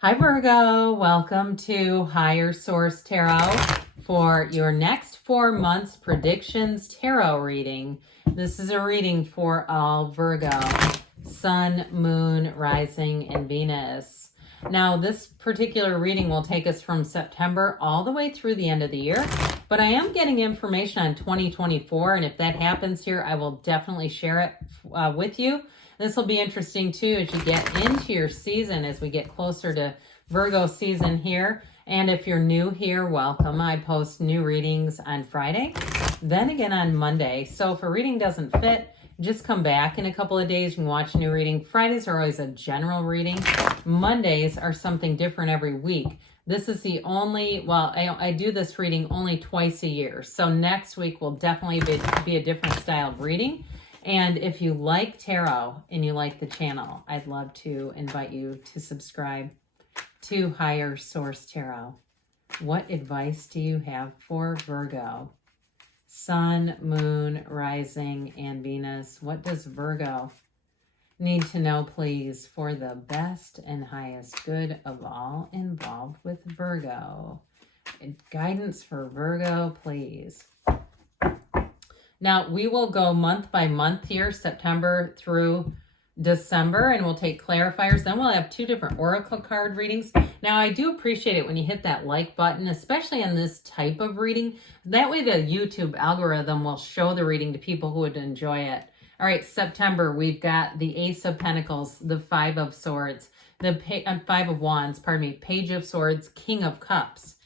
Hi Virgo, welcome to Higher Source Tarot for your next 4 months predictions tarot reading. This is a reading for all Virgo, Sun, Moon, Rising, and Venus. Now this particular reading will take us from September all the way through the end of the year, but I am getting information on 2024, and if that happens here, I will definitely share it with you. This will be interesting too as you get into your season, as we get closer to Virgo season here. And if you're new here, welcome. I post new readings on Friday, then again on Monday. So if a reading doesn't fit, just come back in a couple of days. You can watch a new reading. Fridays are always a general reading. Mondays are something different every week. This is the only, well, I do this reading only twice a year. So next week will definitely be a different style of reading. And if you like tarot and you like the channel, I'd love to invite you to subscribe to Higher Source Tarot. What advice do you have for Virgo? Sun, Moon, Rising, and Venus. What does Virgo need to know, please, for the best and highest good of all involved with Virgo? Guidance for Virgo, please. Now, we will go month by month here, September through December, and we'll take clarifiers. Then we'll have 2 different oracle card readings. Now, I do appreciate it when you hit that like button, especially on this type of reading. That way the YouTube algorithm will show the reading to people who would enjoy it. All right, September, we've got the Ace of Pentacles, the Five of Swords, the Five of Wands, Page of Swords, King of Cups.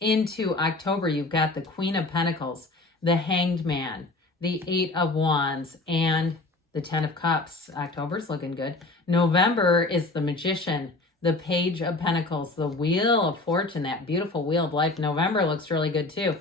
Into October, you've got the Queen of Pentacles, the Hanged Man, the Eight of Wands, and the Ten of Cups. October's looking good. November is the Magician, the Page of Pentacles, the Wheel of Fortune, that beautiful Wheel of Life. November looks really good too.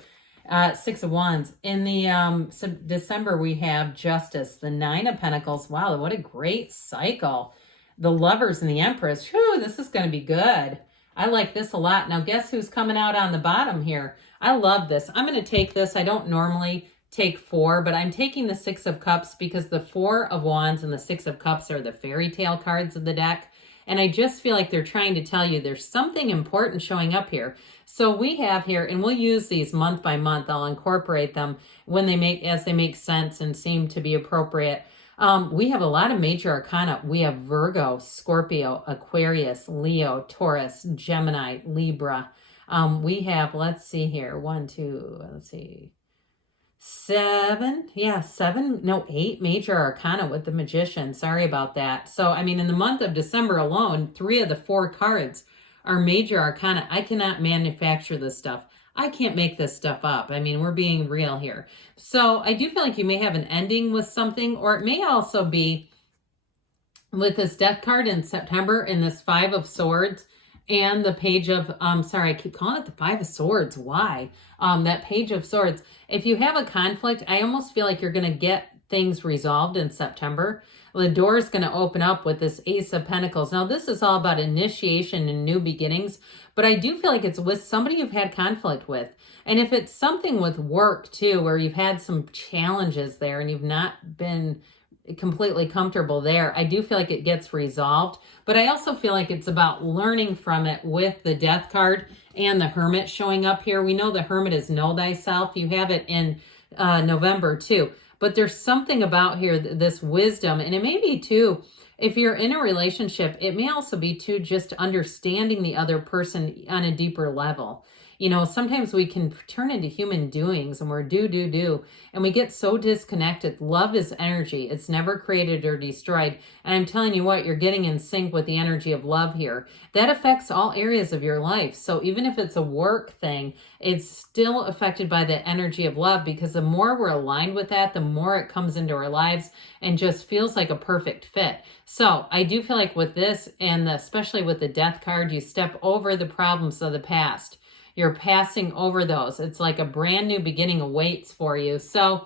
Six of Wands. In the December, we have Justice, the Nine of Pentacles. Wow, what a great cycle. The Lovers and the Empress. Whew, this is going to be good. I like this a lot. Now, guess who's coming out on the bottom here? I love this. I'm going to take this. I don't normally take 4, but I'm taking the Six of Cups because the Four of Wands and the Six of Cups are the fairy tale cards of the deck. And I just feel like they're trying to tell you there's something important showing up here. So we have here, and we'll use these month by month. I'll incorporate them when as they make sense and seem to be appropriate. We have a lot of major arcana. We have Virgo, Scorpio, Aquarius, Leo, Taurus, Gemini, Libra. We have, let's see here, 8 major arcana with the Magician. Sorry about that. So, I mean, in the month of December alone, 3 of the 4 cards are major arcana. I cannot manufacture this stuff. I can't make this stuff up. I mean, we're being real here. So I do feel like you may have an ending with something, or it may also be with this Death card in September and this Five of Swords and the Page of, I keep calling it the Five of Swords. Why? That Page of Swords. If you have a conflict, I almost feel like you're going to get things resolved in September. The door is going to open up with this Ace of Pentacles. Now, this is all about initiation and new beginnings, but I do feel like it's with somebody you've had conflict with. And if it's something with work, too, where you've had some challenges there and you've not been completely comfortable there, I do feel like it gets resolved. But I also feel like it's about learning from it with the Death card and the Hermit showing up here. We know the Hermit is Know Thyself. You have it in November, too. But there's something about here, this wisdom, and it may be too, if you're in a relationship, it may also be too just understanding the other person on a deeper level. You know, sometimes we can turn into human doings and we're do, and we get so disconnected. Love is energy. It's never created or destroyed. And I'm telling you what, you're getting in sync with the energy of love here. That affects all areas of your life. So even if it's a work thing, it's still affected by the energy of love, because the more we're aligned with that, the more it comes into our lives and just feels like a perfect fit. So I do feel like with this, and especially with the Death card, you step over the problems of the past. You're passing over those. It's like a brand new beginning awaits for you. So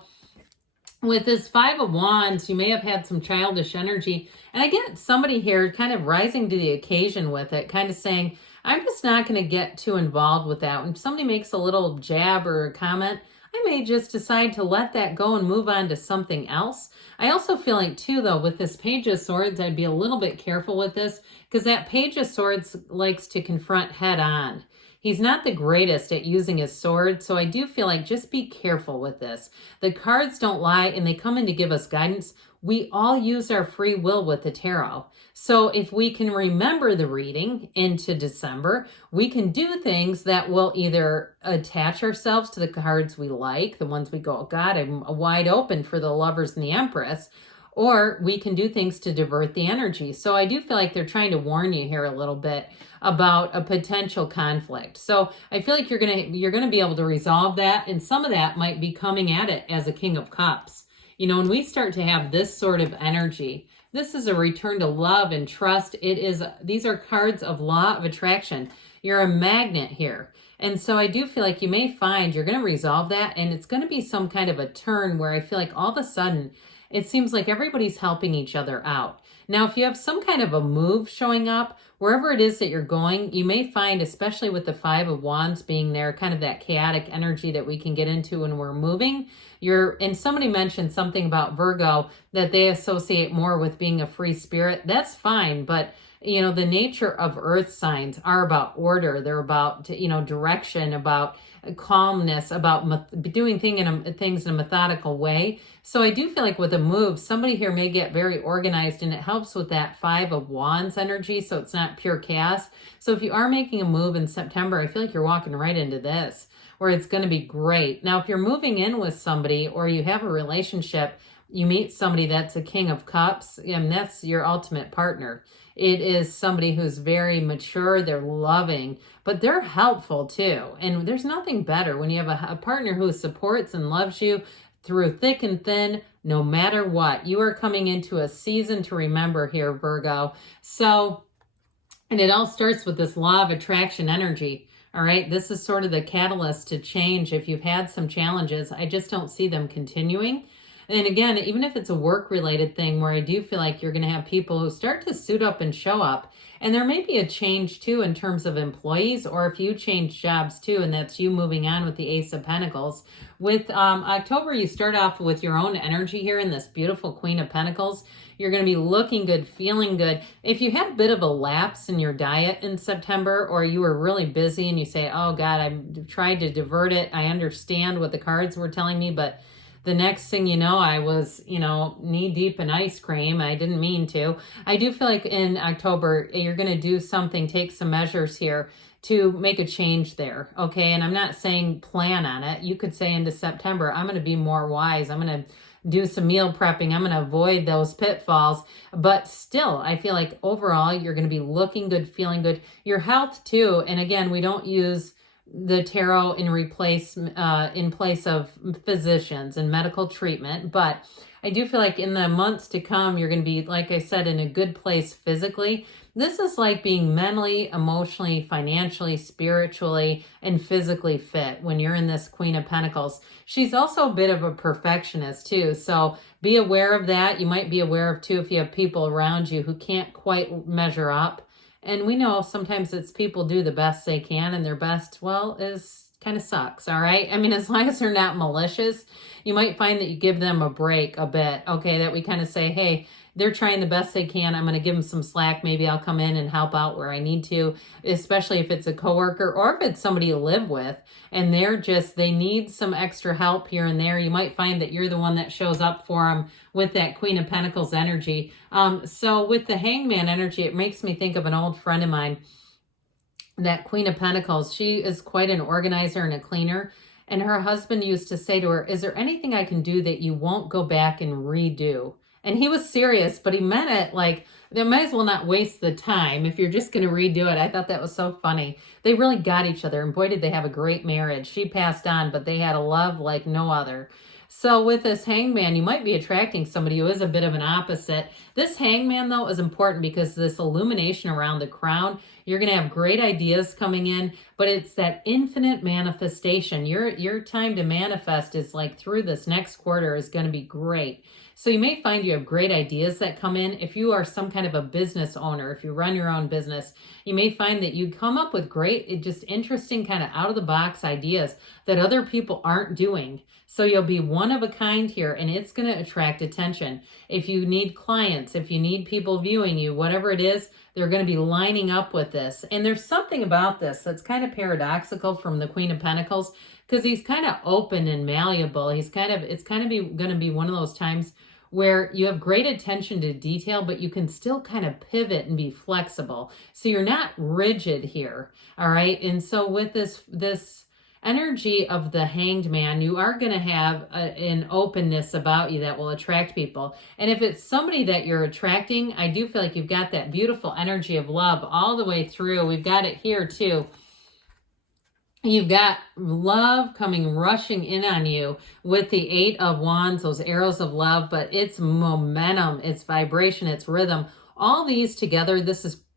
with this Five of Wands, you may have had some childish energy. And I get somebody here kind of rising to the occasion with it, kind of saying, I'm just not going to get too involved with that. When somebody makes a little jab or a comment, I may just decide to let that go and move on to something else. I also feel like, too, though, with this Page of Swords, I'd be a little bit careful with this because that Page of Swords likes to confront head on. He's not the greatest at using his sword, so I do feel like just be careful with this. The cards don't lie and they come in to give us guidance. We all use our free will with the tarot. So if we can remember the reading into December, we can do things that will either attach ourselves to the cards we like, the ones we go, oh God, I'm wide open for the Lovers and the Empress, or we can do things to divert the energy. So I do feel like they're trying to warn you here a little bit about a potential conflict. So I feel like you're gonna be able to resolve that, and some of that might be coming at it as a King of Cups. You know, when we start to have this sort of energy, this is a return to love and trust. These are cards of law of attraction. You're a magnet here. And so I do feel like you may find you're going to resolve that, and it's going to be some kind of a turn where I feel like all of a sudden it seems like everybody's helping each other out. Now, if you have some kind of a move showing up, wherever it is that you're going, you may find, especially with the Five of Wands being there, kind of that chaotic energy that we can get into when we're moving. And somebody mentioned something about Virgo that they associate more with being a free spirit. That's fine, but you know, the nature of earth signs are about order. They're about, you know, direction, about calmness, about doing things in a methodical way. So I do feel like with a move, somebody here may get very organized, and it helps with that Five of Wands energy, so it's not pure chaos. So if you are making a move in September, I feel like you're walking right into this, where it's going to be great. Now, if you're moving in with somebody or you have a relationship, you meet somebody that's a King of Cups, and that's your ultimate partner. It is somebody who's very mature, they're loving, but they're helpful too. And there's nothing better when you have a partner who supports and loves you through thick and thin, no matter what. You are coming into a season to remember here, Virgo. So, and it all starts with this law of attraction energy. All right, this is sort of the catalyst to change. If you've had some challenges, I just don't see them continuing. And again, even if it's a work-related thing where I do feel like you're going to have people who start to suit up and show up, and there may be a change too in terms of employees, or if you change jobs too, and that's you moving on with the Ace of Pentacles. With October, you start off with your own energy here in this beautiful Queen of Pentacles. You're going to be looking good, feeling good. If you had a bit of a lapse in your diet in September, or you were really busy and you say, oh God, I've tried to divert it. I understand what the cards were telling me, but the next thing you know, I was, you know, knee deep in ice cream. I didn't mean to. I do feel like in October, you're going to do something, take some measures here to make a change there. Okay. And I'm not saying plan on it. You could say into September, I'm going to be more wise. I'm going to do some meal prepping. I'm going to avoid those pitfalls. But still, I feel like overall, you're going to be looking good, feeling good. Your health too. And again, we don't use the tarot in place of physicians and medical treatment, but I do feel like in the months to come, you're going to be, like I said, in a good place physically. This is like being mentally, emotionally, financially, spiritually, and physically fit when you're in this Queen of Pentacles. She's also a bit of a perfectionist too, so be aware of that. You might be aware of too if you have people around you who can't quite measure up. And we know sometimes it's people do the best they can, and their best, well, is kind of sucks, all right? I mean, as long as they're not malicious, you might find that you give them a break a bit, okay? That we kind of say, hey, they're trying the best they can. I'm going to give them some slack. Maybe I'll come in and help out where I need to, especially if it's a coworker or if it's somebody you live with and they need some extra help here and there. You might find that you're the one that shows up for them with that Queen of Pentacles energy. So with the Hangman energy, it makes me think of an old friend of mine, that Queen of Pentacles. She is quite an organizer and a cleaner. And her husband used to say to her, is there anything I can do that you won't go back and redo? And he was serious, but he meant it like they might as well not waste the time if you're just going to redo it. I thought that was so funny. They really got each other, and boy, did they have a great marriage. She passed on, but they had a love like no other. So with this Hangman, you might be attracting somebody who is a bit of an opposite. This Hangman, though, is important because this illumination around the crown, you're going to have great ideas coming in, but it's that infinite manifestation. Your time to manifest is like through this next quarter is going to be great. So you may find you have great ideas that come in. If you are some kind of a business owner, if you run your own business, you may find that you come up with great, just interesting kind of out of the box ideas that other people aren't doing. So you'll be one of a kind here, and it's going to attract attention. If you need clients, if you need people viewing you, whatever it is, they're going to be lining up with this. And there's something about this that's kind of paradoxical from the Queen of Pentacles, because he's kind of open and malleable. It's kind of going to be one of those times where you have great attention to detail, but you can still kind of pivot and be flexible. So you're not rigid here. All right. And so with this energy of the Hanged Man, you are going to have an openness about you that will attract people. And if it's somebody that you're attracting, I do feel like you've got that beautiful energy of love all the way through. We've got it here too. You've got love coming rushing in on you with the 8 of Wands, those arrows of love, but it's momentum, it's vibration, it's rhythm. All these together,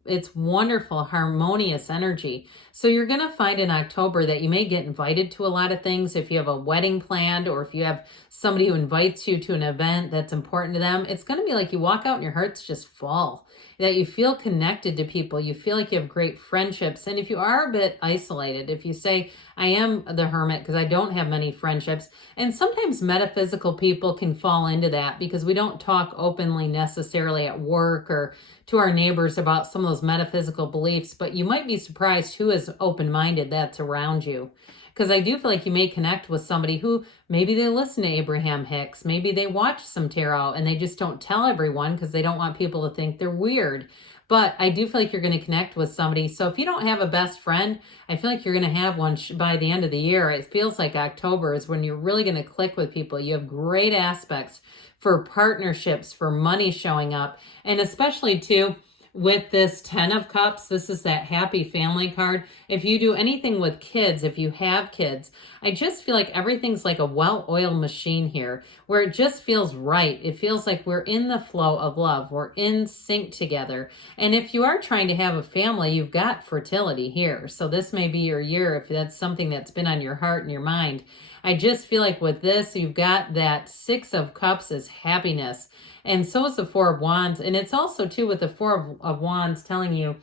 it's wonderful, harmonious energy. So you're going to find in October that you may get invited to a lot of things. If you have a wedding planned, or if you have somebody who invites you to an event that's important to them, it's going to be like you walk out and your heart's just full. That you feel connected to people, you feel like you have great friendships. And if you are a bit isolated, if you say, I am the hermit because I don't have many friendships, and sometimes metaphysical people can fall into that because we don't talk openly necessarily at work or to our neighbors about some of those metaphysical beliefs, but you might be surprised who is open-minded that's around you. Because I do feel like you may connect with somebody who maybe they listen to Abraham Hicks, maybe they watch some tarot and they just don't tell everyone because they don't want people to think they're weird. But I do feel like you're going to connect with somebody. So if you don't have a best friend, I feel like you're going to have one by the end of the year. It feels like October is when you're really going to click with people. You have great aspects for partnerships, for money showing up, and especially too, with this 10 of Cups, this is that happy family card. If you do anything with kids, if you have kids, I just feel like everything's like a well-oiled machine here where it just feels right. It feels like we're in the flow of love. We're in sync together. And if you are trying to have a family, you've got fertility here. So this may be your year if that's something that's been on your heart and your mind. I just feel like with this, you've got that 6 of Cups is happiness. And so is the 4 of Wands. And it's also, too, with the 4 of Wands telling you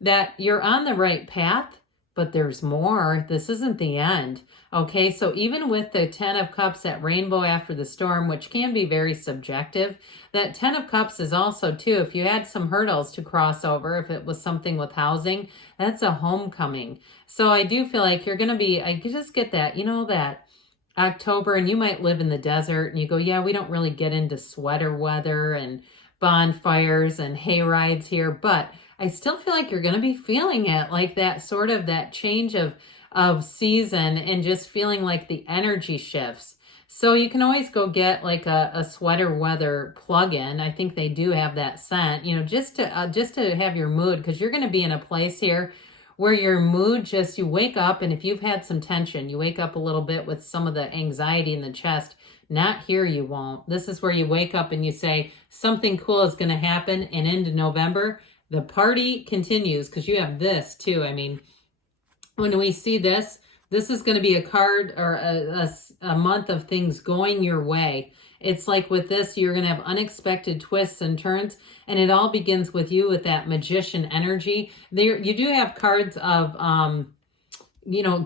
that you're on the right path, but there's more. This isn't the end. Okay, so even with the 10 of Cups, that rainbow after the storm, which can be very subjective, that 10 of Cups is also, too, if you had some hurdles to cross over, if it was something with housing, that's a homecoming. So I do feel like you're going to be, I just get that, that October, and you might live in the desert and you go, yeah, we don't really get into sweater weather and bonfires and hay rides here, but I still feel like you're going to be feeling it, like that sort of that change of season and just feeling like the energy shifts. So you can always go get like a sweater weather plug-in. I think they do have that scent, just to have your mood, because you're going to be in a place here where your mood you wake up, and if you've had some tension, you wake up a little bit with some of the anxiety in the chest. Not here, you won't. This is where you wake up and you say, something cool is going to happen, and into November, the party continues, because you have this too. I mean, when we see this is going to be a card or a month of things going your way. It's like with this, you're going to have unexpected twists and turns, and it all begins with you with that magician energy. There, you do have cards of,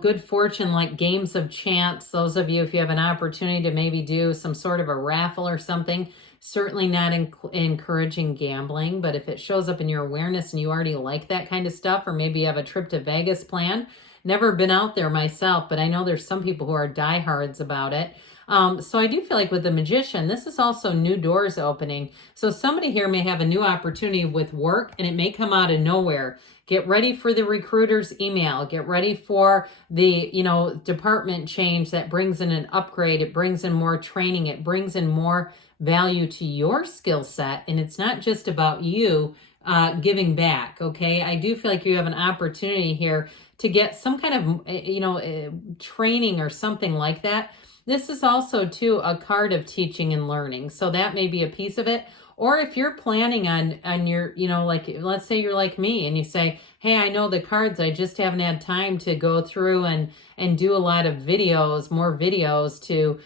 good fortune, like games of chance. Those of you, if you have an opportunity to maybe do some sort of a raffle or something, certainly not encouraging gambling, but if it shows up in your awareness and you already like that kind of stuff, or maybe you have a trip to Vegas planned. Never been out there myself, but I know there's some people who are diehards about it. So I do feel like with the magician, this is also new doors opening. So somebody here may have a new opportunity with work, and it may come out of nowhere. Get ready for the recruiter's email. Get ready for the, department change that brings in an upgrade. It brings in more training. It brings in more value to your skill set. And it's not just about you giving back, okay? I do feel like you have an opportunity here to get some kind of, training or something like that. This is also, too, a card of teaching and learning. So that may be a piece of it. Or if you're planning on your, like, let's say you're like me and you say, hey, I know the cards, I just haven't had time to go through and do a lot of videos, more videos to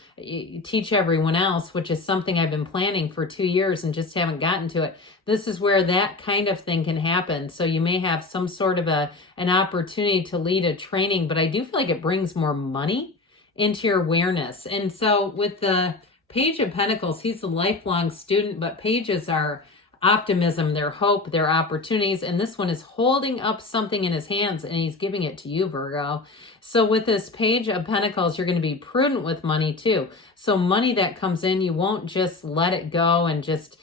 teach everyone else, which is something I've been planning for 2 years and just haven't gotten to it. This is where that kind of thing can happen. So you may have some sort of an opportunity to lead a training, but I do feel like it brings more money into your awareness. And so with the Page of Pentacles, he's a lifelong student, but pages are optimism, their hope, their opportunities. And this one is holding up something in his hands and he's giving it to you, Virgo. So with this Page of Pentacles, you're going to be prudent with money too. So money that comes in, you won't just let it go and just,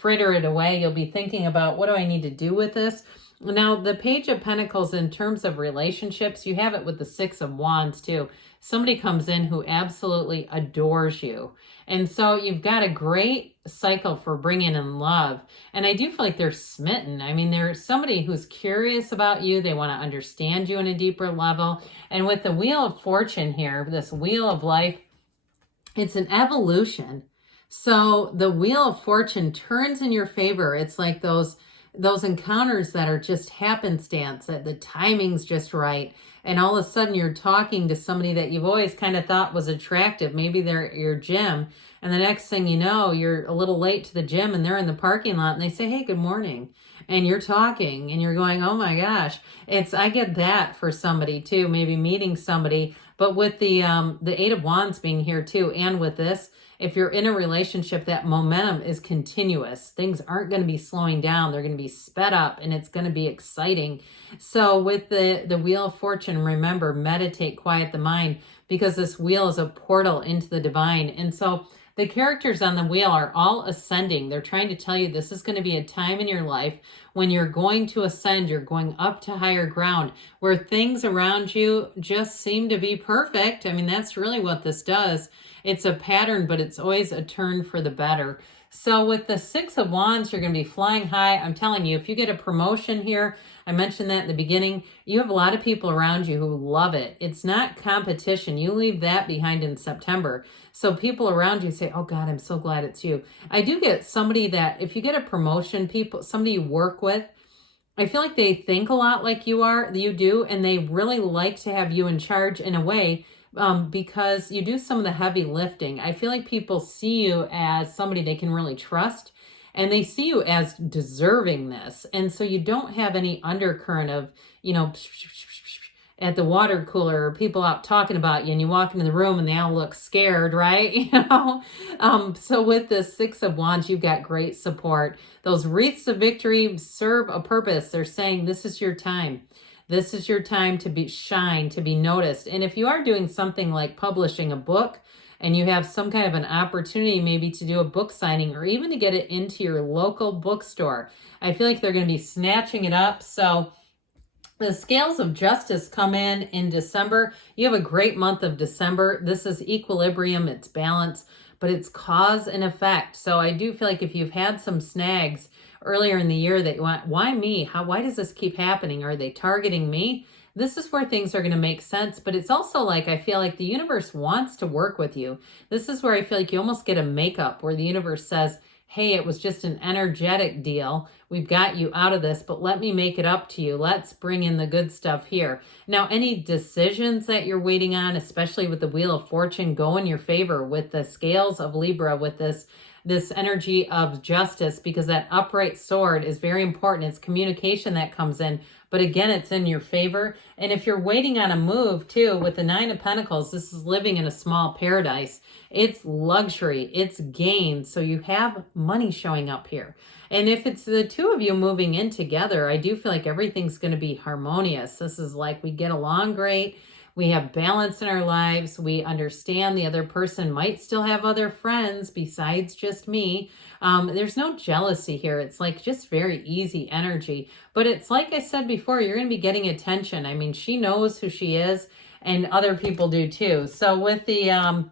fritter it away. You'll be thinking about, what do I need to do with this? Now, the Page of Pentacles, in terms of relationships, you have it with the Six of Wands too. Somebody comes in who absolutely adores you. And so you've got a great cycle for bringing in love. And I do feel like they're smitten. I mean, there's somebody who's curious about you. They want to understand you on a deeper level. And with the Wheel of Fortune here, this Wheel of Life, it's an evolution. So the Wheel of Fortune turns in your favor. It's like those encounters that are just happenstance, that the timing's just right. And all of a sudden you're talking to somebody that you've always kind of thought was attractive. Maybe they're at your gym. And the next thing you know, you're a little late to the gym and they're in the parking lot and they say, hey, good morning. And you're talking and you're going, oh my gosh. I get that for somebody too, maybe meeting somebody. But with the Eight of Wands being here too, and with this, if you're in a relationship, that momentum is continuous. Things aren't going to be slowing down. They're going to be sped up and it's going to be exciting. So with the Wheel of Fortune, remember, meditate, quiet the mind, because this wheel is a portal into the divine. And so the characters on the wheel are all ascending. They're trying to tell you this is going to be a time in your life when you're going to ascend. You're going up to higher ground where things around you just seem to be perfect. I mean, that's really what this does. It's a pattern, but it's always a turn for the better. So with the Six of Wands, you're going to be flying high. I'm telling you, if you get a promotion here, I mentioned that in the beginning, you have a lot of people around you who love it. It's not competition. You leave that behind in September. So people around you say, oh God, I'm so glad it's you. I do get somebody that, if you get a promotion, somebody you work with, I feel like they think a lot like you do, and they really like to have you in charge in a way, because you do some of the heavy lifting. I feel like people see you as somebody they can really trust, and they see you as deserving this. And so you don't have any undercurrent of, at the water cooler, or people out talking about you, and you walk into the room and they all look scared, right? So with the Six of Wands, you've got great support. Those wreaths of victory serve a purpose. They're saying this is your time. This is your time to shine, to be noticed. And if you are doing something like publishing a book and you have some kind of an opportunity maybe to do a book signing or even to get it into your local bookstore, I feel like they're going to be snatching it up. So the scales of justice come in December. You have a great month of December. This is equilibrium, it's balance, but it's cause and effect. So I do feel like if you've had some snags earlier in the year that you want, why me? Why does this keep happening? Are they targeting me? This is where things are going to make sense. But it's also like, I feel like the universe wants to work with you. This is where I feel like you almost get a makeup where the universe says, hey, it was just an energetic deal. We've got you out of this, but let me make it up to you. Let's bring in the good stuff here. Now, any decisions that you're waiting on, especially with the Wheel of Fortune, go in your favor with the scales of Libra, with this energy of justice, because that upright sword is very important. It's communication that comes in, but again, it's in your favor. And if you're waiting on a move too, with the Nine of Pentacles, this is living in a small paradise. It's luxury, it's gain. So you have money showing up here. And if it's the two of you moving in together, I do feel like everything's going to be harmonious. This is like, we get along great. We have balance in our lives. We understand the other person might still have other friends besides just me. There's no jealousy here. It's like just very easy energy. But it's like I said before, you're going to be getting attention. I mean, she knows who she is and other people do too. So with the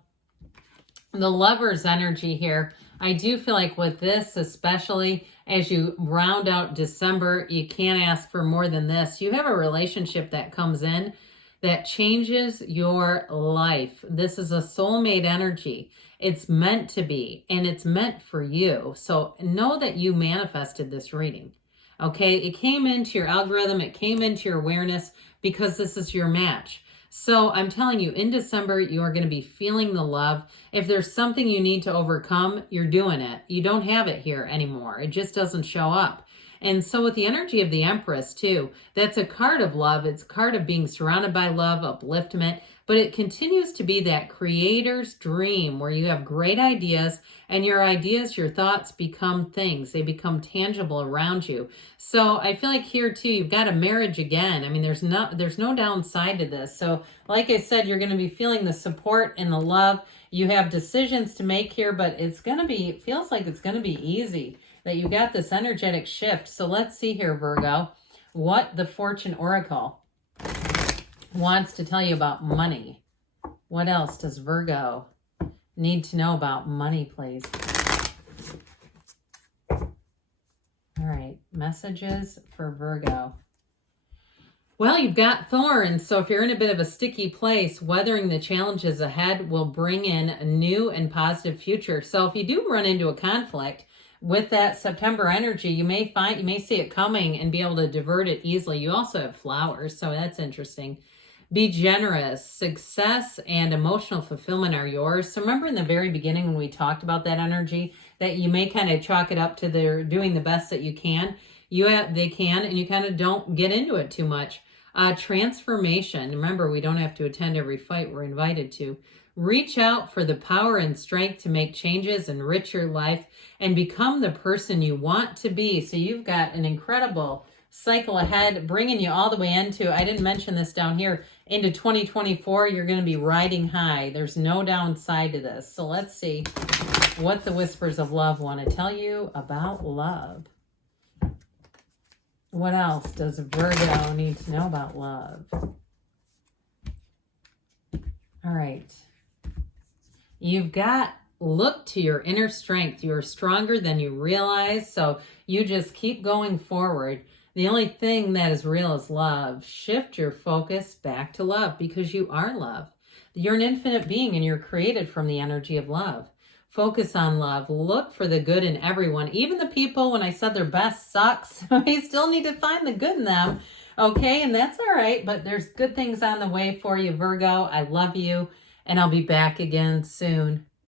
Lover's energy here, I do feel like with this, especially as you round out December, you can't ask for more than this. You have a relationship that comes in that changes your life. This is a soulmate energy. It's meant to be, and it's meant for you. So know that you manifested this reading. Okay, it came into your algorithm, it came into your awareness because this is your match. So I'm telling you, in December, you are going to be feeling the love. If there's something you need to overcome, you're doing it. You don't have it here anymore. It just doesn't show up. And so with the energy of the Empress too, that's a card of love. It's a card of being surrounded by love, upliftment, but it continues to be that creator's dream where you have great ideas and your ideas, your thoughts become things. They become tangible around you. So I feel like here too, you've got a marriage again. I mean, there's no downside to this. So like I said, you're going to be feeling the support and the love. You have decisions to make here, but it feels like it's going to be easy, that you got this energetic shift. So let's see here, Virgo, what the Fortune Oracle wants to tell you about money. What else does Virgo need to know about money, please? All right, messages for Virgo. Well, you've got thorns, so if you're in a bit of a sticky place, weathering the challenges ahead will bring in a new and positive future. So if you do run into a conflict with that September energy, you may see it coming and be able to divert it easily. You also have flowers, so that's interesting. Be generous. Success and emotional fulfillment are yours. So remember in the very beginning when we talked about that energy, that you may kind of chalk it up to their doing the best that you can. They can, and you kind of don't get into it too much. Transformation. Remember, we don't have to attend every fight we're invited to. Reach out for the power and strength to make changes, enrich your life, and become the person you want to be. So you've got an incredible cycle ahead, bringing you all the way into, I didn't mention this down here, into 2024. You're going to be riding high. There's no downside to this. So let's see what the Whispers of Love want to tell you about love. What else does Virgo need to know about love? All right. You've got, look to your inner strength. You are stronger than you realize. So you just keep going forward. The only thing that is real is love. Shift your focus back to love because you are love. You're an infinite being and you're created from the energy of love. Focus on love. Look for the good in everyone. Even the people, when I said their best sucks, we still need to find the good in them. Okay, and that's all right, but there's good things on the way for you, Virgo. I love you, and I'll be back again soon.